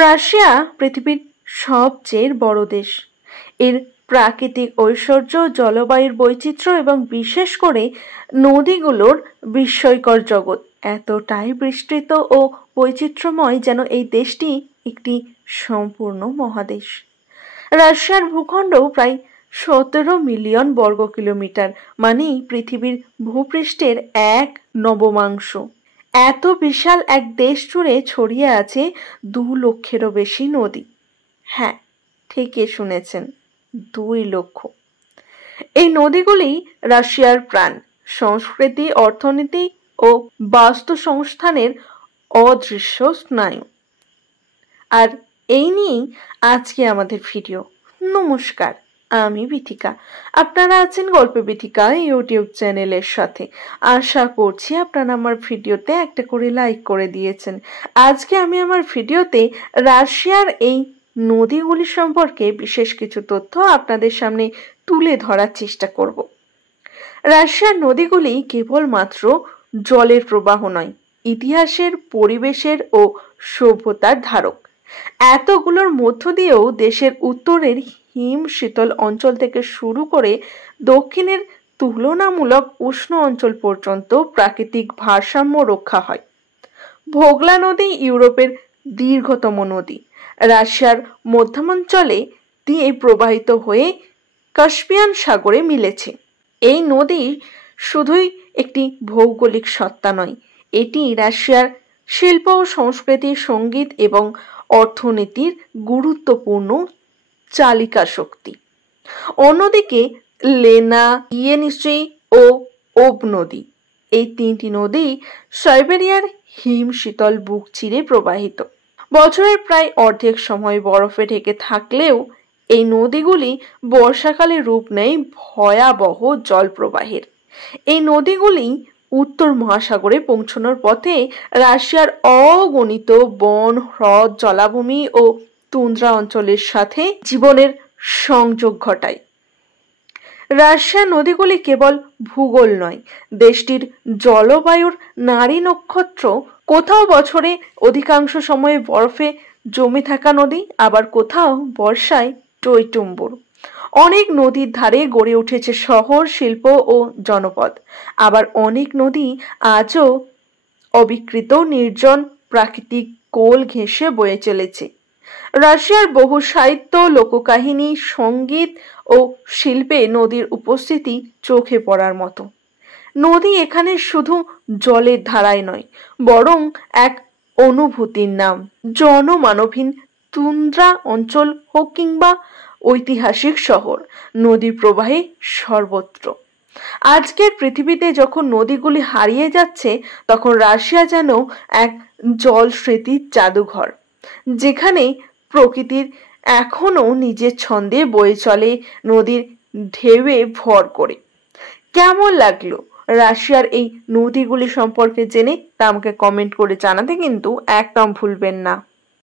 Russia পৃথিবীর সবচেয়ে বড় দেশ। এর প্রাকৃতিক ঐশ্বর্য, জলবায়ুর বৈচিত্র্য এবং বিশেষ করে নদীগুলোর বিস্ময়কর জগৎ এতটাই বিস্তৃত ও বৈচিত্র্যময় যেন এই দেশটি একটি সম্পূর্ণ মহাদেশ। রাশিয়ার ভূখণ্ড প্রায় 17 মিলিয়ন বর্গ কিলোমিটার, মানে পৃথিবীর ভূপৃষ্ঠের 1/9। এত বিশাল এক দেশ জুড়ে ছড়িয়ে আছে 2 লক্ষেরও বেশি নদী। হ্যাঁ, ঠিকই শুনেছেন, 2 লক্ষ। এই নদীগুলি রাশিয়ার প্রাণ, সংস্কৃতি, অর্থনীতি ও বাস্তুসংস্থানের অদৃশ্য স্নায়ু। আর এই নিয়েই আজকে আমাদের ভিডিও। নমস্কার, আমি বিথিকা। আপনারা আছেন গল্পে বিথিকা ইউটিউব চ্যানেলের সাথে। আশা করছি আপনারা আমার ভিডিওতে একটা করে লাইক করে দিয়েছেন। আজকে আমি আমার ভিডিওতে রাশিয়ার এই নদীগুলি সম্পর্কে বিশেষ কিছু তথ্য আপনাদের সামনে তুলে ধরার চেষ্টা করব। রাশিয়ার নদীগুলি কেবলমাত্র জলের প্রবাহ নয়, ইতিহাসের, পরিবেশের ও সভ্যতার ধারক। এতগুলোর মধ্য দিয়েও দেশের উত্তরের হিম শীতল অঞ্চল থেকে শুরু করে দক্ষিণের তুলনামূলক উষ্ণ অঞ্চল পর্যন্ত প্রাকৃতিক ভারসাম্য রক্ষা হয়। ভোগলা নদী ইউরোপের দীর্ঘতম নদী। রাশিয়ার মধ্যাঞ্চলে দিয়ে প্রবাহিত হয়ে কাস্পিয়ান সাগরে মিলেছে। এই নদী শুধুই একটি ভৌগোলিক সত্তা নয়, এটি রাশিয়ার শিল্প ও সংস্কৃতি, সঙ্গীত এবং অর্থনীতির গুরুত্বপূর্ণ চালিকা শক্তি। অন্যদিকে লেনা, ইয়েনিসি ও ওব নদী, এই 3টি নদী সাইবেরিয়ার হিম শীতল বুক চিরে প্রবাহিত। বছরের প্রায় অর্ধেক সময় বরফে ঢেকে থাকলেও এই নদীগুলি বর্ষাকালে রূপ নেয় ভয়াবহ জলপ্রবাহের। এই নদীগুলি উত্তর মহাসাগরে পৌঁছানোর পথে রাশিয়ার অগণিত বন, হ্রদ, জলাভূমি ও তুন্দ্রা অঞ্চলের সাথে জীবনের সংযোগ ঘটায়। রাশিয়ার নদীগুলি কেবল ভূগোল নয়, দেশটির জলবায়ুর নারী নক্ষত্র। কোথাও বছরে অধিকাংশ সময়ে বরফে জমে থাকা নদী, আবার কোথাও বর্ষায় টইটুম্বুর। অনেক নদীর ধারে গড়ে উঠেছে শহর, শিল্প ও জনপদ। আবার অনেক নদী আজও অবিকৃত নির্জন প্রাকৃতিক কোল ঘেঁষে বয়ে চলেছে। রাশিয়ার বহু সাহিত্য, লোককাহিনী, সঙ্গীত ও শিল্পে নদীর উপস্থিতি চোখে পড়ার মতো। নদী এখানে শুধু জলের ধারায় নয়, বরং এক অনুভূতির নাম। জনমানবহীন তুন্দ্রা অঞ্চল হোক কিংবা ঐতিহাসিক শহর, নদী প্রবাহে সর্বত্র। আজকের পৃথিবীতে যখন নদীগুলি হারিয়ে যাচ্ছে, তখন রাশিয়া যেন এক জল স্মৃতির জাদুঘর, যেখানে প্রকৃতির এখনো নিজের ছন্দে বয়ে চলে, নদীর ঢেউয়ে ভর করে। কেমন লাগলো রাশিয়ার এই নদীগুলি সম্পর্কে জেনে? তা আমাকে কমেন্ট করে জানাতে কিন্তু একদম ভুলবেন না।